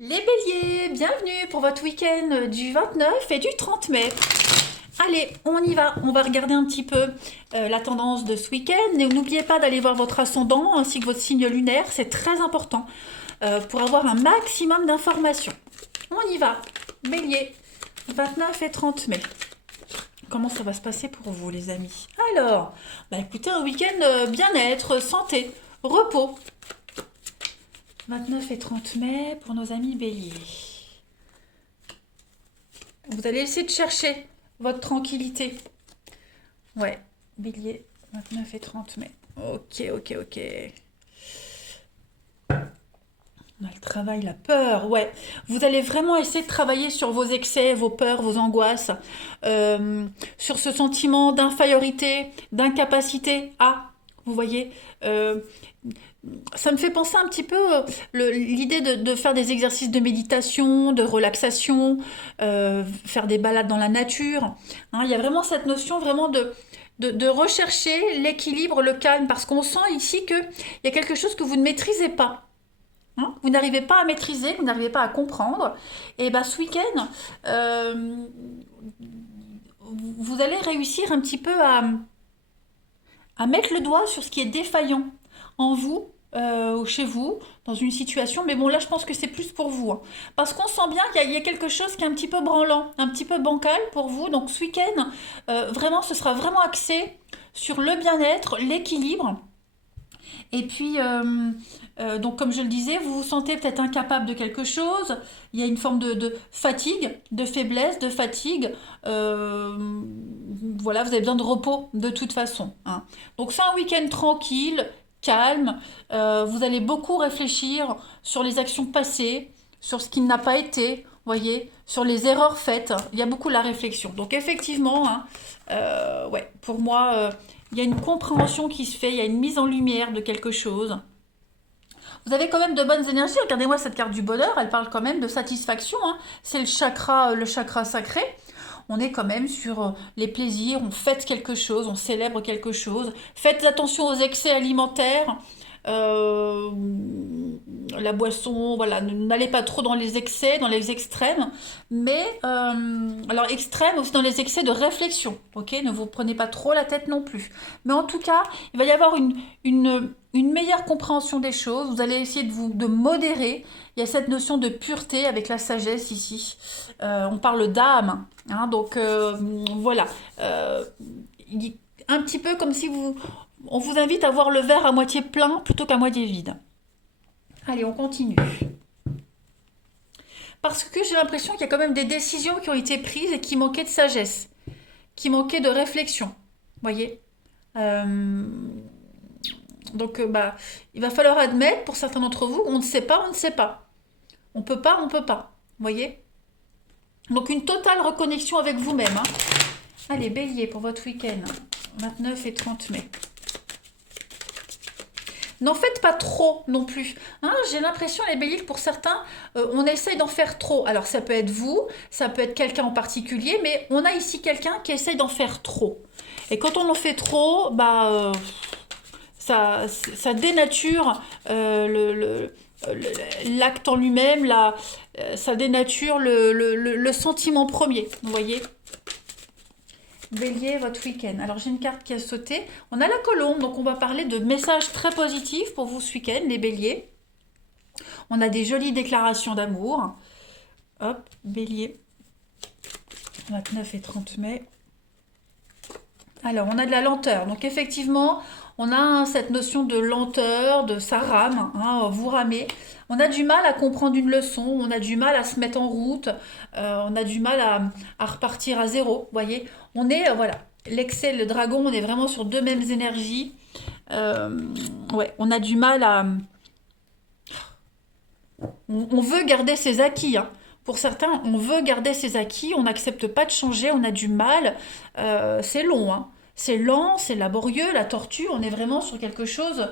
Les béliers, bienvenue pour votre week-end du 29 et du 30 mai. Allez, on y va. On va regarder un petit peu la tendance de ce week-end. Et n'oubliez pas d'aller voir votre ascendant ainsi que votre signe lunaire. C'est très important pour avoir un maximum d'informations. On y va. Bélier, 29 et 30 mai. Comment ça va se passer pour vous, les amis? Alors, écoutez, un week-end bien-être, santé, repos. 29 et 30 mai pour nos amis béliers. Vous allez essayer de chercher votre tranquillité. Ouais, bélier, 29 et 30 mai. Ok. On a le travail, la peur, ouais. Vous allez vraiment essayer de travailler sur vos excès, vos peurs, vos angoisses, sur ce sentiment d'infériorité, d'incapacité à, vous voyez, ça me fait penser un petit peu l'idée de faire des exercices de méditation, de relaxation, faire des balades dans la nature. Hein, il y a vraiment cette notion vraiment de rechercher l'équilibre, le calme, parce qu'on sent ici qu'il y a quelque chose que vous ne maîtrisez pas. Hein, vous n'arrivez pas à maîtriser, vous n'arrivez pas à comprendre. Et ce week-end, vous allez réussir un petit peu à mettre le doigt sur ce qui est défaillant en vous ou chez vous, dans une situation. Mais bon, là, je pense que c'est plus pour vous. Hein. Parce qu'on sent bien qu'il y a quelque chose qui est un petit peu branlant, un petit peu bancal pour vous. Donc ce week-end, vraiment, ce sera vraiment axé sur le bien-être, l'équilibre. Et puis, donc comme je le disais, vous vous sentez peut-être incapable de quelque chose. Il y a une forme de fatigue, de faiblesse, de fatigue. Voilà, vous avez besoin de repos de toute façon. Hein. Donc c'est un week-end tranquille, calme. Vous allez beaucoup réfléchir sur les actions passées, sur ce qui n'a pas été, voyez, sur les erreurs faites. Il y a beaucoup la réflexion. Donc effectivement, hein, ouais, pour moi, il y a une compréhension qui se fait, il y a une mise en lumière de quelque chose. Vous avez quand même de bonnes énergies. Regardez-moi cette carte du bonheur, elle parle quand même de satisfaction. Hein. C'est le chakra sacré. On est quand même sur les plaisirs, on fête quelque chose, on célèbre quelque chose. Faites attention aux excès alimentaires. Euh, la boisson, voilà, n'allez pas trop dans les excès, dans les extrêmes, mais alors extrême aussi dans les excès de réflexion, ok? Ne vous prenez pas trop la tête non plus. Mais en tout cas, il va y avoir une meilleure compréhension des choses. Vous allez essayer de modérer. Il y a cette notion de pureté avec la sagesse ici. On parle d'âme, hein, donc voilà. Un petit peu comme si on vous invite à voir le verre à moitié plein plutôt qu'à moitié vide. Allez, on continue. Parce que j'ai l'impression qu'il y a quand même des décisions qui ont été prises et qui manquaient de sagesse, qui manquaient de réflexion. Voyez. Euh, donc, il va falloir admettre pour certains d'entre vous, on ne sait pas, on ne sait pas. On peut pas, on peut pas. Voyez. Donc, une totale reconnexion avec vous-même. Hein. Allez, bélier pour votre week-end, 29 et 30 mai. N'en faites pas trop non plus. Hein, j'ai l'impression, les béliers, que pour certains, on essaye d'en faire trop. Alors ça peut être vous, ça peut être quelqu'un en particulier, mais on a ici quelqu'un qui essaye d'en faire trop. Et quand on en fait trop, ça dénature l'acte en lui-même, ça dénature le sentiment premier, vous voyez. Bélier, votre week-end. Alors j'ai une carte qui a sauté. On a la colombe, donc on va parler de messages très positifs pour vous ce week-end, les béliers. On a des jolies déclarations d'amour. Hop, bélier, 29 et 30 mai. Alors on a de la lenteur. Donc effectivement, on a cette notion de lenteur, de ça rame, hein, vous ramez. On a du mal à comprendre une leçon, on a du mal à se mettre en route, on a du mal à repartir à zéro, vous voyez. On est, voilà, l'excès, le dragon, on est vraiment sur deux mêmes énergies. Euh, ouais, on a du mal à... On veut garder ses acquis, hein. Pour certains, on veut garder ses acquis, on n'accepte pas de changer, on a du mal. C'est long, hein. C'est lent, c'est laborieux, la tortue, on est vraiment sur quelque chose.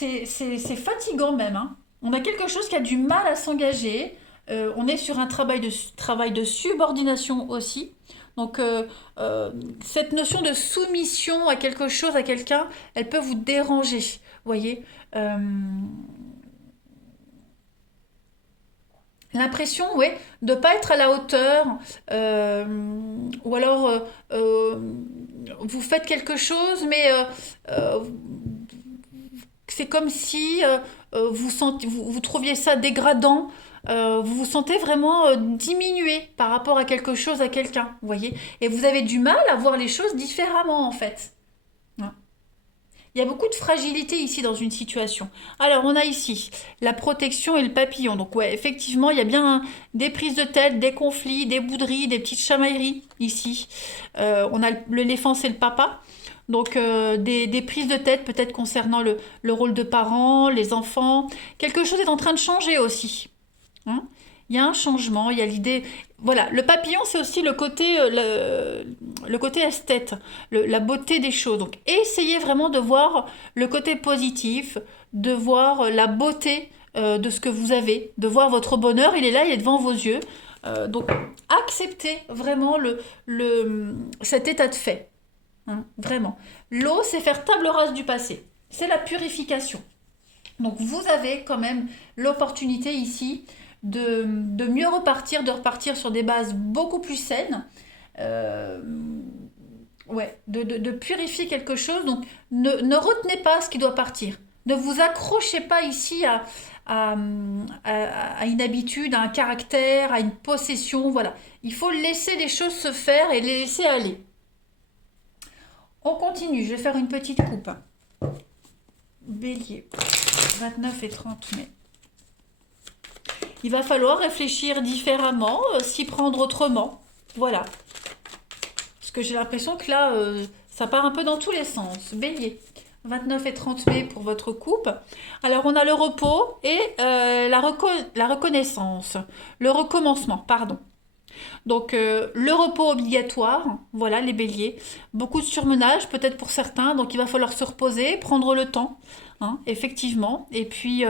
C'est fatigant même. Hein. On a quelque chose qui a du mal à s'engager. On est sur un travail de subordination aussi. Donc, cette notion de soumission à quelque chose, à quelqu'un, elle peut vous déranger. Vous voyez. l'impression, ouais, de pas être à la hauteur, euh, ou alors vous faites quelque chose, mais euh, c'est comme si vous trouviez ça dégradant. Vous vous sentez vraiment diminué par rapport à quelque chose, à quelqu'un, vous voyez. Et vous avez du mal à voir les choses différemment, en fait. Ouais. Il y a beaucoup de fragilité ici dans une situation. Alors, on a ici la protection et le papillon. Donc, ouais, effectivement, il y a bien des prises de tête, des conflits, des bouderies, des petites chamailleries ici. On a l'éléphant, c'est le papa. Donc, des prises de tête peut-être concernant le rôle de parent, les enfants. Quelque chose est en train de changer aussi. Hein. Il y a un changement, il y a l'idée. Voilà, le papillon, c'est aussi le côté esthète, la beauté des choses. Donc, essayez vraiment de voir le côté positif, de voir la beauté de ce que vous avez, de voir votre bonheur, il est là, il est devant vos yeux. Donc, acceptez vraiment cet état de fait. Hein, vraiment. L'eau, c'est faire table rase du passé. C'est la purification. Donc vous avez quand même l'opportunité ici de mieux repartir, de repartir sur des bases beaucoup plus saines. Euh, ouais, de purifier quelque chose. Donc ne retenez pas ce qui doit partir. Ne vous accrochez pas ici à, à une habitude, à un caractère, à une possession. Voilà. Il faut laisser les choses se faire et les laisser aller. On continue, je vais faire une petite coupe. Bélier, 29 et 30 mai. Il va falloir réfléchir différemment, s'y prendre autrement. Voilà. Parce que j'ai l'impression que là, ça part un peu dans tous les sens. Bélier, 29 et 30 mai pour votre coupe. Alors, on a le repos et la reconnaissance. Le recommencement, pardon. Donc, le repos obligatoire, voilà les béliers. Beaucoup de surmenage, peut-être pour certains. Donc, il va falloir se reposer, prendre le temps, hein, effectivement. Et puis,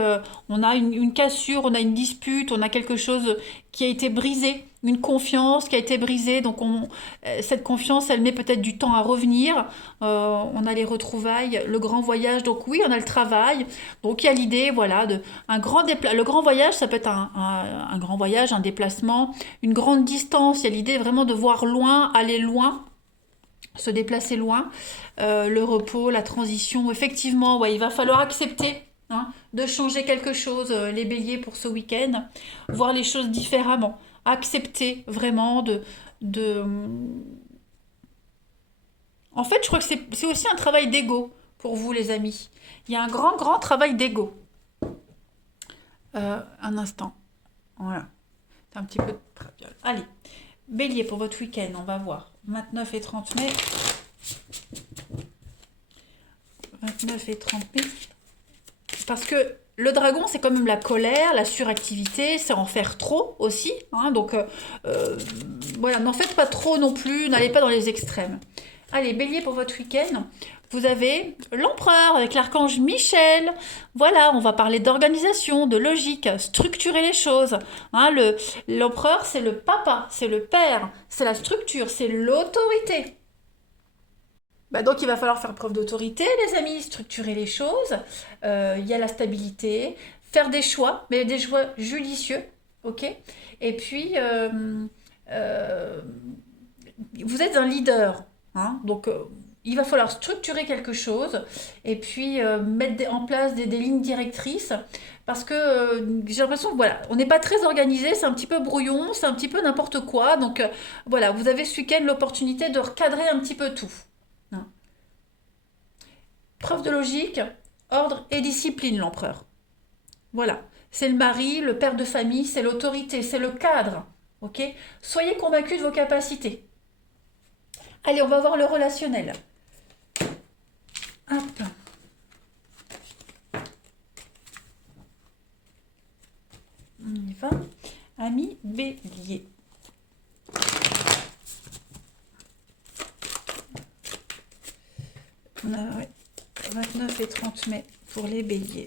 on a une cassure, on a une dispute, on a quelque chose qui a été brisé, une confiance qui a été brisée. Donc, cette confiance, elle met peut-être du temps à revenir. On a les retrouvailles, le grand voyage. Donc, oui, on a le travail. Donc, il y a l'idée, voilà, le grand voyage, ça peut être un grand voyage, un déplacement, une grande distance. Il y a l'idée vraiment de voir loin, aller loin, se déplacer loin. Le repos, la transition. Effectivement, ouais, il va falloir accepter, hein, de changer quelque chose, les béliers, pour ce week-end. Voir les choses différemment. Accepter vraiment de... En fait, je crois que c'est aussi un travail d'ego pour vous, les amis. Il y a un grand, grand travail d'ego. Un instant. Voilà. C'est un petit peu de traviole. Allez. Bélier pour votre week-end, on va voir. 29 et 30 mai. 29 et 30 mai. Parce que le dragon, c'est quand même la colère, la suractivité, c'est en faire trop aussi. Hein, donc, voilà, n'en faites pas trop non plus, n'allez pas dans les extrêmes. Allez, bélier pour votre week-end. Vous avez l'empereur avec l'archange Michel. Voilà, on va parler d'organisation, de logique, structurer les choses. Hein, l'empereur, c'est le papa, c'est le père, c'est la structure, c'est l'autorité. Bah donc il va falloir faire preuve d'autorité, les amis, structurer les choses. Il y a la stabilité, faire des choix, mais des choix judicieux, ok. Et puis euh, vous êtes un leader, hein, donc il va falloir structurer quelque chose et puis mettre en place des lignes directrices parce que j'ai l'impression que voilà, on n'est pas très organisé, c'est un petit peu brouillon, c'est un petit peu n'importe quoi. Donc voilà, vous avez ce week-end l'opportunité de recadrer un petit peu tout. Hein. Preuve de logique, ordre et discipline, l'empereur. Voilà, c'est le mari, le père de famille, c'est l'autorité, c'est le cadre. Ok. Soyez convaincus de vos capacités. Allez, on va voir le relationnel. Hop. On y va. Ami bélier. Ouais. 29 et 30 mai pour les béliers.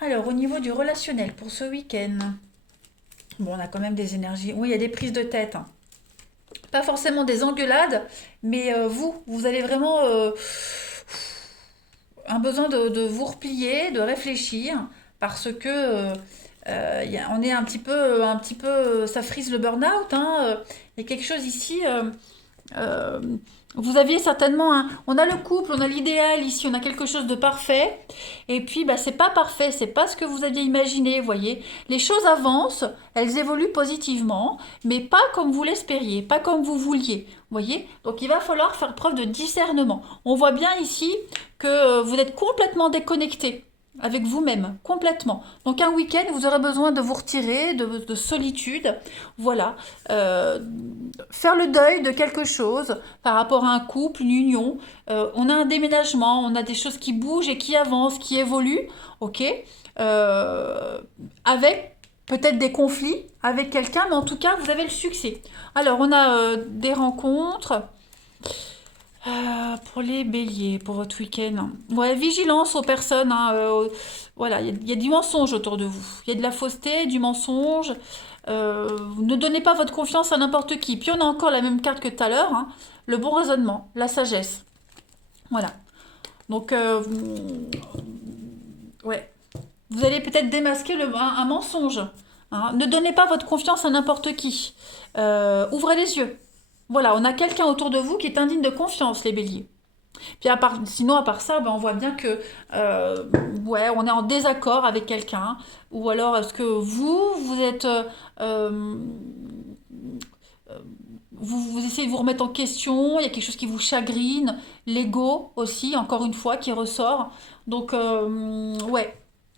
Alors, au niveau du relationnel pour ce week-end, bon, on a quand même des énergies. Oui, il y a des prises de tête. Hein. Pas forcément des engueulades, mais vous allez vraiment un besoin de vous replier, de réfléchir, parce que on est un petit peu, ça frise le burn-out, hein. Il y a quelque chose ici. Euh, Vous aviez certainement on a le couple, on a l'idéal ici, on a quelque chose de parfait, et puis bah, c'est pas parfait, c'est pas ce que vous aviez imaginé, vous voyez. Les choses avancent, elles évoluent positivement, mais pas comme vous l'espériez, pas comme vous vouliez, vous voyez. Donc il va falloir faire preuve de discernement. On voit bien ici que vous êtes complètement déconnecté avec vous-même, complètement. Donc un week-end, vous aurez besoin de vous retirer, de solitude, voilà. Faire le deuil de quelque chose par rapport à un couple, une union. On a un déménagement, on a des choses qui bougent et qui avancent, qui évoluent, ok. Euh, Avec peut-être des conflits avec quelqu'un, mais en tout cas, vous avez le succès. Alors, on a des rencontres. Pour les béliers, pour votre week-end. Ouais, vigilance aux personnes, hein, voilà, il y a du mensonge autour de vous. Il y a de la fausseté, du mensonge. Ne donnez pas votre confiance à n'importe qui. Puis on a encore la même carte que tout à l'heure, hein, le bon raisonnement, la sagesse. Voilà. Donc, ouais. Vous allez peut-être démasquer un mensonge, hein. Ne donnez pas votre confiance à n'importe qui. Ouvrez les yeux. Voilà, on a quelqu'un autour de vous qui est indigne de confiance, les béliers. Puis sinon, à part ça, ben, on voit bien que ouais, on est en désaccord avec quelqu'un. Ou alors est-ce que vous êtes... euh, vous essayez de vous remettre en question, il y a quelque chose qui vous chagrine, l'ego aussi, encore une fois, qui ressort. Donc, ouais,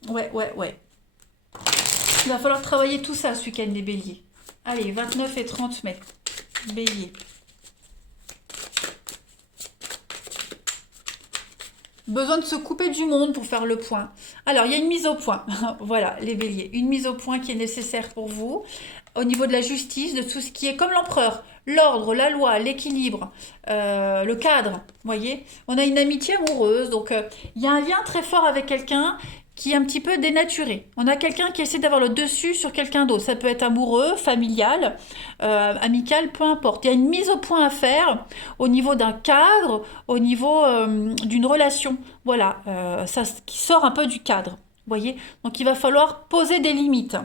ouais. Il va falloir travailler tout ça ce week-end, les béliers. Allez, 29 et 30 mai. Bélier. Besoin de se couper du monde pour faire le point. Alors, il y a une mise au point. Voilà, les béliers. Une mise au point qui est nécessaire pour vous au niveau de la justice, de tout ce qui est comme l'empereur. L'ordre, la loi, l'équilibre, le cadre. Vous voyez, on a une amitié amoureuse. Donc, il y a un lien très fort avec quelqu'un qui est un petit peu dénaturé. On a quelqu'un qui essaie d'avoir le dessus sur quelqu'un d'autre. Ça peut être amoureux, familial, amical, peu importe. Il y a une mise au point à faire au niveau d'un cadre, au niveau d'une relation. Voilà, ça qui sort un peu du cadre. Vous voyez? Donc il va falloir poser des limites.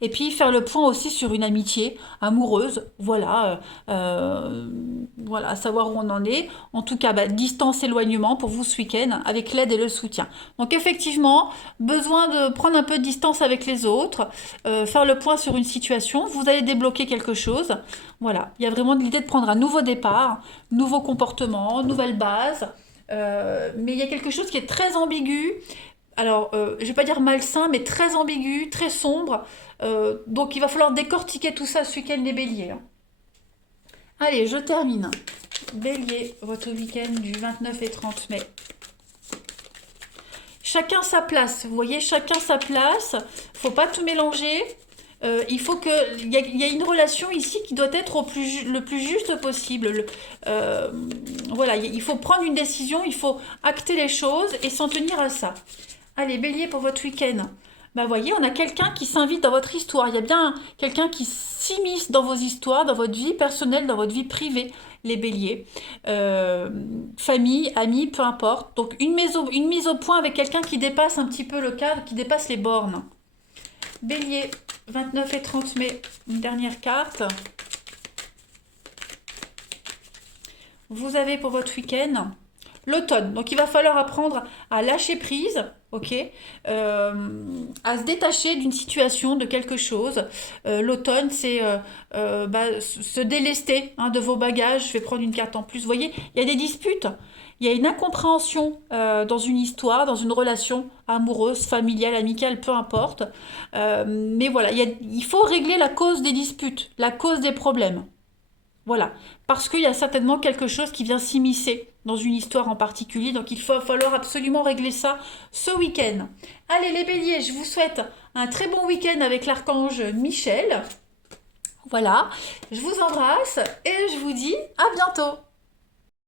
Et puis faire le point aussi sur une amitié amoureuse, voilà, voilà, savoir où on en est. En tout cas, bah, distance, éloignement pour vous ce week-end avec l'aide et le soutien. Donc effectivement, besoin de prendre un peu de distance avec les autres, faire le point sur une situation. Vous allez débloquer quelque chose. Voilà, il y a vraiment l'idée de prendre un nouveau départ, nouveau comportement, nouvelle base. Mais il y a quelque chose qui est très ambigu. Alors, je vais pas dire malsain, mais très ambigu, très sombre. Donc, il va falloir décortiquer tout ça ce week-end, les béliers, hein. Allez, je termine. Bélier, votre week-end du 29 et 30 mai. Chacun sa place, vous voyez, chacun sa place. Faut pas tout mélanger. Il faut que il y a une relation ici qui doit être le plus juste possible. Voilà, il faut prendre une décision, il faut acter les choses et s'en tenir à ça. Allez, bélier pour votre week-end. Bah voyez, on a quelqu'un qui s'invite dans votre histoire. Il y a bien quelqu'un qui s'immisce dans vos histoires, dans votre vie personnelle, dans votre vie privée, les béliers. Famille, amis, peu importe. Donc une mise au point avec quelqu'un qui dépasse un petit peu le cadre, qui dépasse les bornes. Bélier, 29 et 30 mai, une dernière carte. Vous avez pour votre week-end l'automne. Donc il va falloir apprendre à lâcher prise, ok, à se détacher d'une situation, de quelque chose. L'automne, c'est bah, se délester, hein, de vos bagages. Je vais prendre une carte en plus. Vous voyez, il y a des disputes. Il y a une incompréhension dans une histoire, dans une relation amoureuse, familiale, amicale, peu importe. Mais voilà, il faut régler la cause des disputes, la cause des problèmes. Voilà, parce qu'il y a certainement quelque chose qui vient s'immiscer dans une histoire en particulier, donc il va falloir absolument régler ça ce week-end. Allez les béliers, je vous souhaite un très bon week-end avec l'archange Michel. Voilà, je vous embrasse et je vous dis à bientôt.